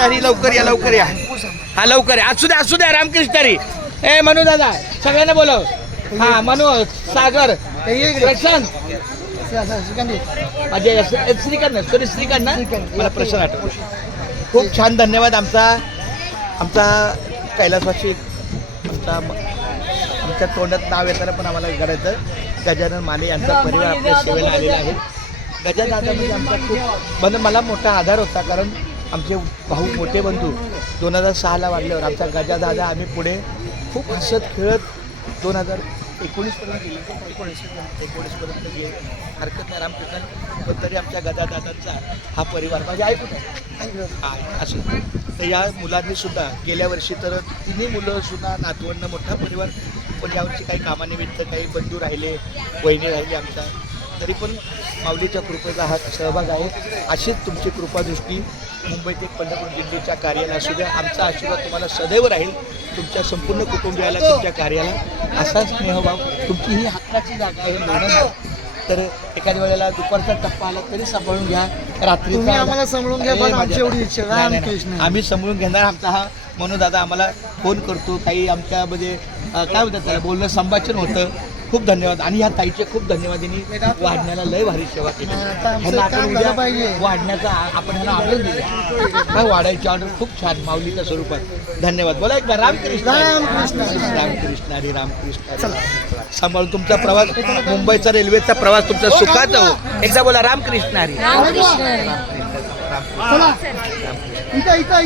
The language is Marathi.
रामकृष्ण हरी. लवकर या लवकर या. हा लवकर या. असू द्या रामकृष्ण हरी. ए मनू दादा सगळ्यांना बोलव. हा मनू सागर प्रशांत अजय श्रीकांत सॉरी श्रीकांत ना मला प्रश्न आठवतो. खूप छान धन्यवाद. आमचा कैलासवासी आमच्या तोंडात नाव येताना पण आम्हाला करायचं. गजानन माने यांचा परिवार आपल्या सेवेला आलेला आहे. गजादादा म्हणजे आमचा खूप मला मोठा आधार होता. कारण आमचे भाऊ मोठे बंधू 2006ला वाढल्यावर आमचा गजादादा आम्ही पुढे खूप हसत खेळत 2019पर्यंत गेले. 19पर्यंत गेले हरकत नाही रामकृष्ण. पण तरी आमच्या गजादादांचा हा परिवार माझे ऐकून असं तर या मुलांनी सुद्धा गेल्या वर्षी तर तिन्ही मुलं सुद्धा नातवंड मोठा परिवार. पण यावर्षी काही कामानिमित्त काही बंधू राहिले वहिनी राहिली आमच्या. तरी पण माऊलीच्या कृपेचा हा सहभाग आहे. अशीच तुमची कृपादृष्टी मुंबईत एक पंढरपूर दिंडीच्या कार्याला असू द्या. आमचा आशीर्वाद तुम्हाला सदैव राहील. तुमच्या संपूर्ण कुटुंबियाला तुमच्या कार्याला असा स्नेहभाव. तुमची ही हक्काची जागा आहे म्हणून तर एखाद्या वेळेला दुपारचा टप्पा आला तरी सांभाळून घ्या. रात्री आम्हाला सांभाळून घ्या. पण आमची एवढी इच्छा रामकृष्ण आम्ही सांभाळून घेणार. आमचा हा मनू दादा आम्हाला फोन करतो. काही आमच्यामध्ये काय होतं त्याला बोलणं संभाषण होतं. खूप धन्यवाद. आणि ह्या ताईचे खूप धन्यवाद. यांनी वाढण्याला लय भारी सेवा केली. ह्यांना आपण उद्या वाढण्याचा आपण ह्यांना ऑर्डर दिली. वाढायची ऑर्डर खूप छान माऊलीच्या स्वरूपात. धन्यवाद. बोला एकदा रामकृष्ण रामकृष्ण हरी. रामकृष्ण सांभाळून तुमचा प्रवास मुंबईचा रेल्वेचा प्रवास तुमचा सुखाचा हो. एकदा बोला रामकृष्ण हरी.